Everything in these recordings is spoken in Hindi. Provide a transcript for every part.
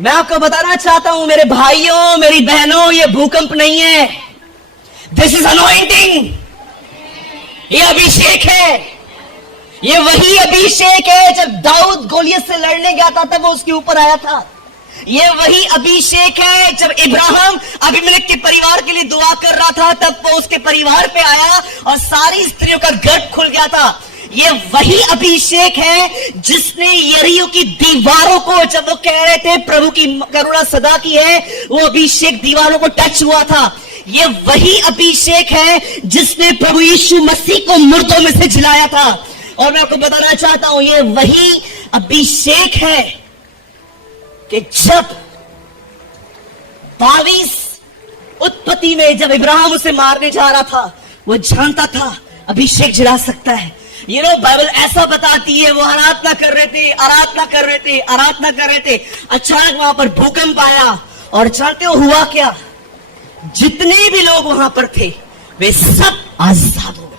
मैं आपको बताना चाहता हूं मेरे भाइयों, मेरी बहनों, ये भूकंप नहीं है। This is anointing. ये अभिषेक है। ये वही अभिषेक है जब दाऊद गोलियत से लड़ने गया था तब वो उसके ऊपर आया था। ये वही अभिषेक है जब इब्राहिम अबीमेलेक के परिवार के लिए दुआ कर रहा था तब वो उसके परिवार पे आया और सारी स्त्रियों का गर्भ खुल गया था। ये वही अभिषेक है जिसने यरीहो की दीवारों को, जब वो कह रहे थे प्रभु की करुणा सदा की है, वो अभिषेक दीवारों को टच हुआ था। ये वही अभिषेक है जिसने प्रभु यीशु मसीह को मुर्दों में से जिलाया था। और मैं आपको बताना चाहता हूं ये वही अभिषेक है कि जब 22 उत्पत्ति में जब इब्राहिम उसे मारने जा रहा था, वो जानता था अभिषेक जिला सकता है। ये नो बाइबल ऐसा बताती है, वो आराधना कर रहे थे, आराधना कर रहे थे, आराधना कर रहे थे। अचानक वहां पर भूकंप आया और जानते हो हुआ क्या? जितने भी लोग वहां पर थे वे सब आजाद हो गए।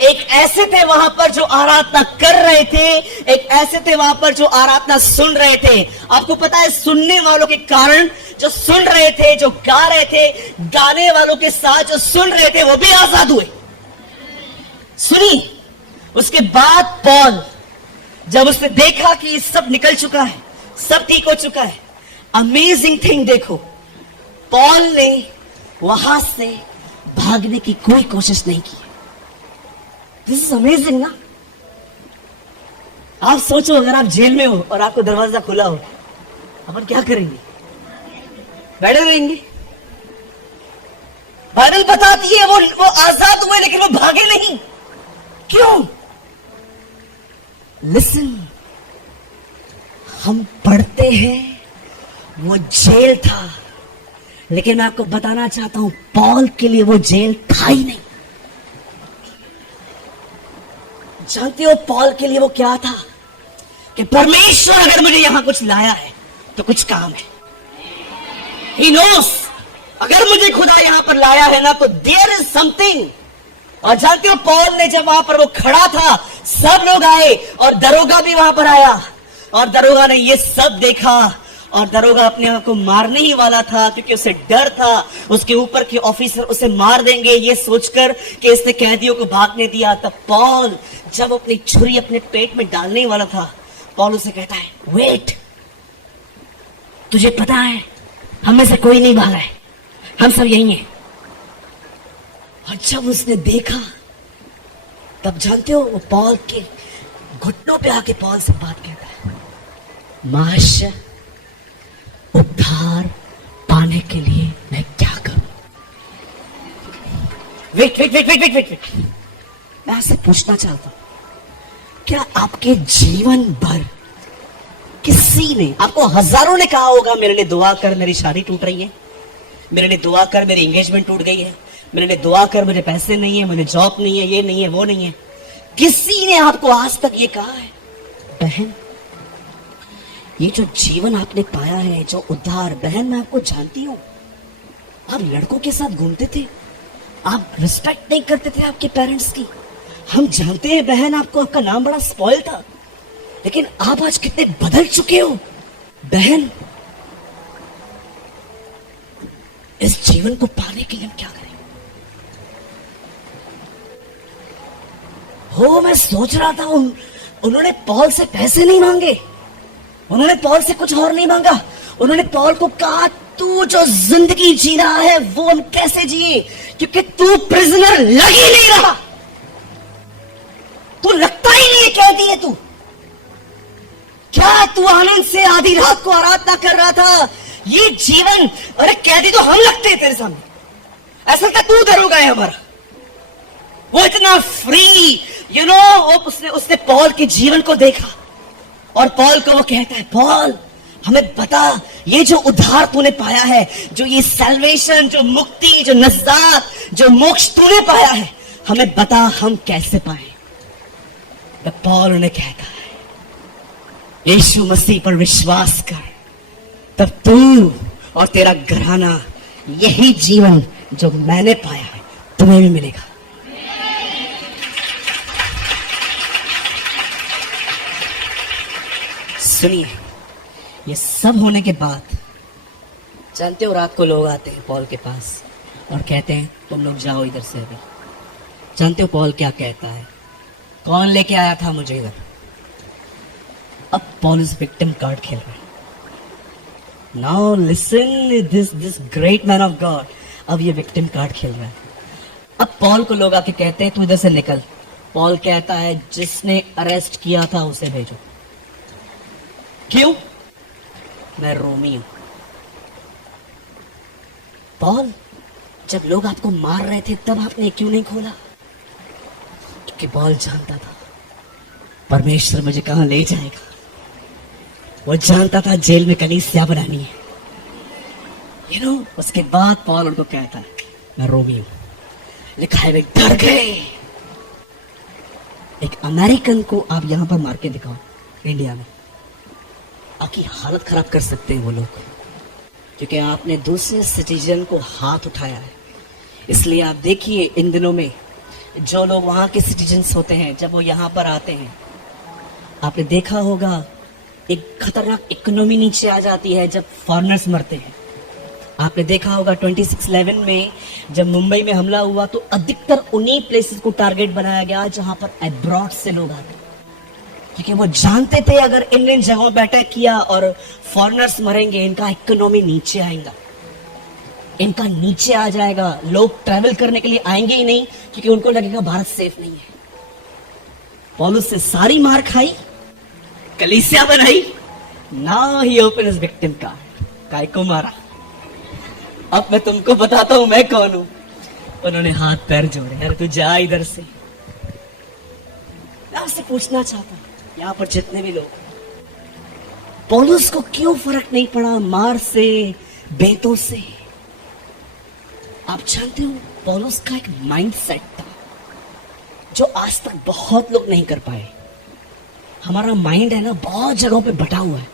एक ऐसे थे वहां पर जो आराधना कर रहे थे, एक ऐसे थे वहां पर जो आराधना सुन रहे थे। आपको पता है सुनने वालों के कारण जो सुन रहे थे, जो गा रहे थे, गाने वालों के साथ जो सुन रहे थे वो भी आजाद हुए। सुनी। उसके बाद पॉल जब उसने देखा कि ये सब निकल चुका है, सब ठीक हो चुका है, अमेजिंग थिंग देखो, पॉल ने वहां से भागने की कोई कोशिश नहीं की। दिस इज अमेजिंग ना। आप सोचो अगर आप जेल में हो और आपको दरवाजा खुला हो, अपन क्या करेंगे? बैठे रहेंगे? बाइबल बताती है वो आजाद हुए लेकिन वो भागे नहीं। क्यों? लिसन, हम पढ़ते हैं वो जेल था, लेकिन मैं आपको बताना चाहता हूं पॉल के लिए वो जेल था ही नहीं। जानते हो पॉल के लिए वो क्या था? कि परमेश्वर अगर मुझे यहां कुछ लाया है तो कुछ काम है। He knows, अगर मुझे खुदा यहां पर लाया है ना तो देयर इज समथिंग। और जानते हो पॉल ने जब वहां पर वो खड़ा था, सब लोग आए और दरोगा भी वहां पर आया और दरोगा ने ये सब देखा और दरोगा अपने आप को मारने ही वाला था क्योंकि उसे डर था उसके ऊपर के ऑफिसर उसे मार देंगे ये सोचकर कि इसने कैदियों को भागने दिया। तब पॉल जब अपनी छुरी अपने पेट में डालने वाला था, पॉल उसे कहता है वेट, तुझे पता है हम में से कोई नहीं भागा है, हम सब यही हैं। और जब उसने देखा तब जानते हो वो पॉल के घुटनों पे आके पॉल से बात कहता है, माश उद्धार पाने के लिए मैं क्या करूं? Wait wait wait wait wait wait wait, मैं आपसे पूछना चाहता हूं क्या आपके जीवन भर किसी ने, आपको हजारों ने कहा होगा मेरे लिए दुआ कर मेरी शादी टूट रही है, मेरे लिए दुआ कर मेरी एंगेजमेंट टूट गई है, मेरे लिए दुआ कर मुझे पैसे नहीं है, मुझे जॉब नहीं है, ये नहीं है, वो नहीं है। किसी ने आपको आज तक ये कहा है? बहन, ये जो जीवन आपने पाया है, जो उद्धार, बहन मैं आपको जानती हूं, आप लड़कों के साथ घूमते थे, आप रिस्पेक्ट नहीं करते थे आपके पेरेंट्स की। हम जानते हैं बहन, आपको आपका नाम बड़ा स्पॉइल था, लेकिन आप आज कितने बदल चुके हो। बहन, इस जीवन को पाने के लिए हम क्या करें? हो, मैं सोच रहा था उन्होंने पॉल से पैसे नहीं मांगे, उन्होंने पॉल से कुछ और नहीं मांगा, उन्होंने पॉल को कहा तू जो जिंदगी जी रहा है वो हम कैसे जिए, क्योंकि तू प्रिजनर लग ही नहीं रहा, तू लगता ही नहीं है कैदी है तू। क्या तू आनंद से आधी रात को आराधना कर रहा था? ये जीवन, अरे कैदी तो हम लगते हैं तेरे सामने, ऐसा लगता तू दरोगा है हमारा। वो इतना फ्री, यू नो, उसने पॉल के जीवन को देखा और पॉल को वो कहता है, पॉल हमें बता, ये जो उद्धार तूने पाया है, जो ये सैल्वेशन, जो मुक्ति, जो नजात, जो मोक्ष तूने पाया है, हमें बता हम कैसे पाए। तो पॉल उन्हें कहता है यीशु मसीह पर विश्वास कर, तब तू और तेरा घराना यही जीवन जो मैंने पाया है तुम्हें भी मिलेगा। सुनिए, ये सब होने के बाद जानते हो रात को लोग आते हैं पॉल के पास और कहते हैं तुम लोग जाओ इधर से अभी। जानते हो पॉल क्या कहता है? कौन लेके आया था मुझे इधर? अब पॉल इज विक्टिम कार्ड खेल रहा है। Now listen this great man of God, अब ये विक्टिम कार्ड खेल रहा है। अब पॉल को लोग आके कहते हैं तू इधर से निकल। पॉल कहता है जिसने अरेस्ट किया था उसे भेजो। क्यों? मैं रोमी हूं। पॉल, जब लोग आपको मार रहे थे तब आपने क्यों नहीं खोला? क्योंकि पॉल जानता था परमेश्वर मुझे कहां ले जाएगा। वो जानता था जेल में कलीसिया बनानी है। उसके बाद पॉल उनको कहता है मैं रोमी हूं। लिखा है वे डर गए। एक अमेरिकन को आप यहां पर मार के दिखाओ इंडिया में, आपकी हालत खराब कर सकते हैं वो लोग, क्योंकि आपने दूसरे सिटीजन को हाथ उठाया है। इसलिए आप देखिए इन दिनों में जो लोग वहां के सिटीजन्स होते हैं जब वो यहां पर आते हैं, आपने देखा होगा एक खतरनाक इकोनॉमी नीचे आ जाती है जब फॉरेनर्स मरते हैं। आपने देखा होगा 26/11 में जब मुंबई में हमला हुआ तो अधिकतर उन्हीं प्लेसेस को टारगेट बनाया गया जहां पर अब्रॉड से लोग आते, क्योंकि वो जानते थे अगर इन जगहों पर अटैक किया और फॉरेनर्स मरेंगे इनका इकोनॉमी नीचे आएगा, इनका नीचे आ जाएगा। लोग ट्रैवल करने के लिए आएंगे ही नहीं क्योंकि उनको लगेगा भारत सेफ नहीं है। पौलुस से सारी मार खाई, कलीसिया बनाई, now he open his victim card. काय को मारा? अब मैं तुमको बताता हूं मैं कौन हूं। उन्होंने हाथ पैर जोड़े, अरे तू जा इधर से। मैं आपसे पूछना चाहता हूं यहां पर जितने भी लोग, पौलुस को क्यों फर्क नहीं पड़ा मार से, बेतों से? आप जानते हो पौलुस का एक माइंडसेट था जो आज तक बहुत लोग नहीं कर पाए। हमारा माइंड है ना बहुत जगहों पे बटा हुआ है,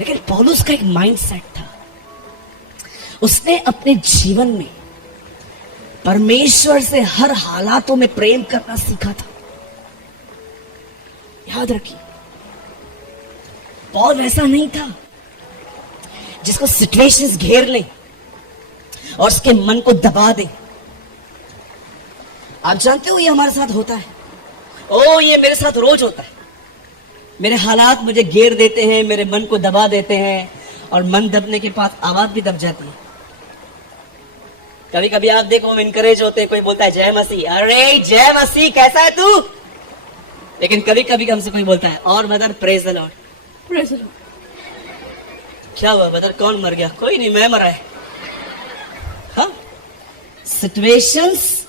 लेकिन पौलुस का एक माइंडसेट था। उसने अपने जीवन में परमेश्वर से हर हालातों में प्रेम करना सीखा था। याद रखिए, पौल ऐसा नहीं था जिसको सिचुएशंस घेर लें और उसके मन को दबा दें। आप जानते हो ये हमारे साथ होता है। ये मेरे साथ रोज होता है। मेरे हालात मुझे घेर देते हैं, मेरे मन को दबा देते हैं, और मन दबने के बाद आवाज भी दब जाती है। कभी कभी आप देखो हम इनकरेज होते हैं, कोई बोलता है जय मसीह, अरे जय मसीह कैसा है तू? लेकिन कभी कभी हमसे कोई बोलता है और mother praise the Lord, praise the Lord. क्या हुआ मदर, कौन मर गया? कोई नहीं, मैं मरा है। हाँ, सिचुएशंस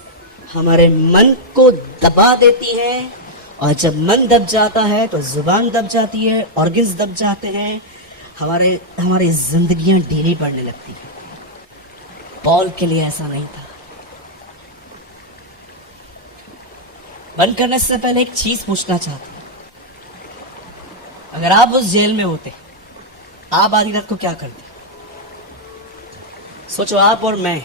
हमारे मन को दबा देती हैं, और जब मन दब जाता है तो जुबान दब जाती है, ऑर्गन्स दब जाते हैं, हमारी जिंदगियां ढीली पड़ने लगती हैं। पॉल के लिए ऐसा नहीं था। बंद करने से पहले एक चीज पूछना चाहता हूं, अगर आप उस जेल में होते, आप आधी रात को क्या करते? सोचो, आप और मैं,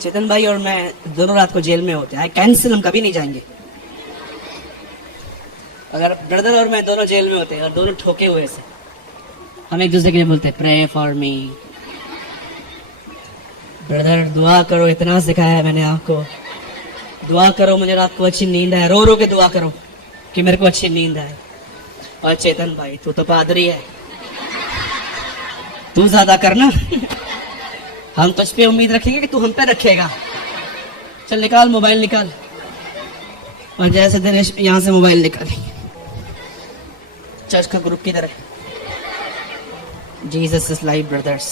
चेतन भाई और मैं दोनों रात को जेल में होते। आई कैंसिल, हम कभी नहीं जाएंगे। अगर ब्रदर और मैं दोनों जेल में होते और दोनों ठोके हुए से, हम एक दूसरे के लिए बोलते प्रे फॉर मी, ब्रदर दुआ करो, इतना सिखाया है मैंने आपको, दुआ करो मुझे रात को अच्छी नींद आए, रो रो के दुआ करो कि मेरे को अच्छी नींद आए। और चेतन भाई तू तो पादरी है, तू ज्यादा करना हम तुझ पे उम्मीद रखेंगे कि तू हम पे रखेगा। चल निकाल मोबाइल निकाल, और जैसे दिनेश यहां से मोबाइल निकालेंगे। चर्च का ग्रुप किधर है? Jesus is life brothers,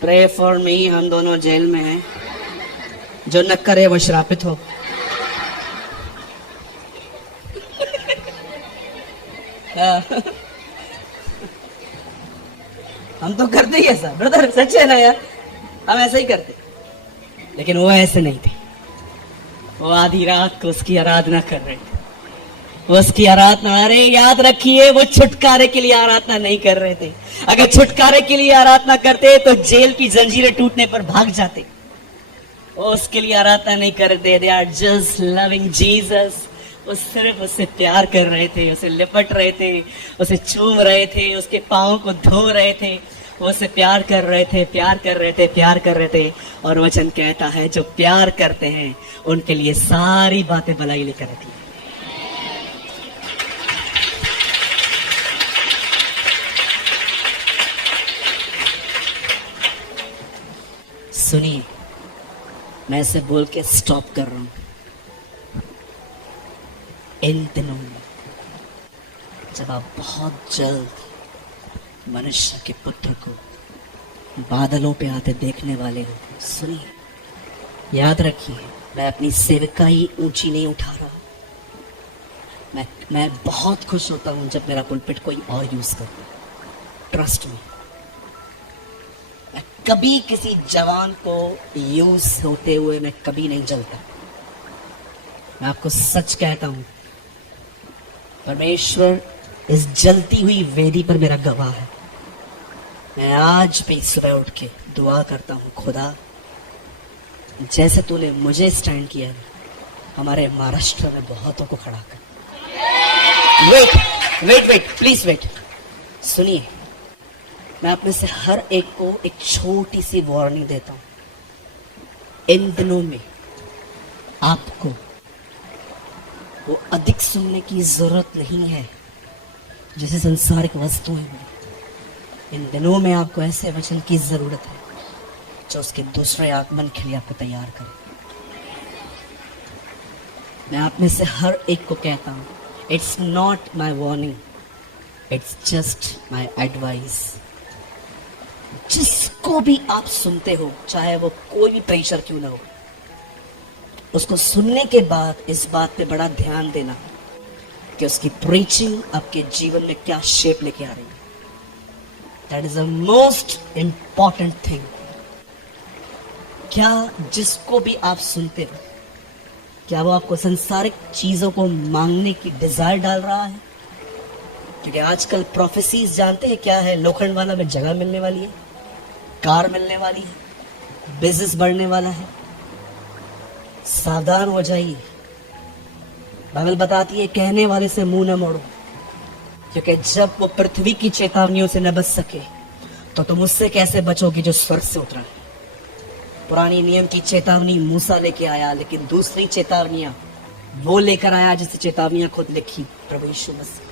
pray for me. हम दोनों जेल में हैं, जो न करे वो श्रापित हो। हम तो करते ही ऐसा ब्रदर, सच है ना यार, हम ऐसा ही करते। लेकिन वो ऐसे नहीं थे। वो आधी रात को उसकी आराधना कर रहे थे। वो उसकी आराधना, अरे याद रखिए, वो छुटकारे के लिए आराधना नहीं कर रहे थे। अगर छुटकारे के लिए आराधना करते तो जेल की जंजीरें टूटने पर भाग जाते। वो उसके लिए आराधना नहीं करते। They are just loving Jesus. वो सिर्फ उससे प्यार कर रहे थे, उसे लिपट रहे थे, उसे चूम रहे थे, उसके पाँव को धो रहे थे, वो उससे प्यार कर रहे थे, प्यार कर रहे थे, प्यार कर रहे थे। और वचन कहता है जो प्यार करते हैं उनके लिए सारी बातें भलाई लेकर आती है। सुनिए, मैं इसे बोल के स्टॉप कर रहा हूं। इन दिनों में जब आप बहुत जल्द मनुष्य के पुत्र को बादलों पे आते देखने वाले हो, सुनिए, याद रखिए, मैं अपनी सेवकाई ऊंची नहीं उठा रहा। मैं बहुत खुश होता हूं जब मेरा पुलपिट कोई और यूज करता है। ट्रस्ट में, मैं कभी किसी जवान को यूज होते हुए मैं कभी नहीं जलता। मैं आपको सच कहता हूं, परमेश्वर इस जलती हुई वेदी पर मेरा गवाह है। मैं आज भी सुबह उठ के दुआ करता हूं, खुदा जैसे तूने मुझे स्टैंड किया है, हमारे महाराष्ट्र में बहुतों को खड़ा कर। Wait please wait. सुनिए, मैं अपने से हर एक को एक छोटी सी वार्निंग देता हूं। इन दिनों में आपको वो अधिक सुनने की जरूरत नहीं है जैसे संसारिक वस्तुएं में। इन दिनों में आपको ऐसे वचन की जरूरत है जो उसके दूसरे आगमन के लिए आपको तैयार करे। मैं आप में से हर एक को कहता हूं, it's not my warning, it's just my advice. जिसको भी आप सुनते हो, चाहे वो कोई भी प्रेशर क्यों ना हो, उसको सुनने के बाद इस बात पे बड़ा ध्यान देना कि उसकी प्रीचिंग आपके जीवन में क्या शेप लेके आ रही है। That is the most important thing. क्या जिसको भी आप सुनते हो, क्या वो आपको संसारिक चीजों को मांगने की डिजायर डाल रहा है? क्योंकि आजकल प्रोफेसीज जानते हैं क्या है। लोखंड वाला में जगह मिलने वाली है, कार मिलने वाली है, बिजनेस बढ़ने वाला है। सावधान हो जाइए। बाइबल बताती है कहने वाले से मुंह न मोड़ो, क्योंकि जब वो पृथ्वी की चेतावनियों से न बच सके तो तुम उससे कैसे बचोगे जो स्वर्ग से उतरा है। पुरानी नियम की चेतावनी मूसा लेके आया, लेकिन दूसरी चेतावनियां वो लेकर आया जिससे चेतावनियां खुद लिखी प्रभु यीशु मसीह।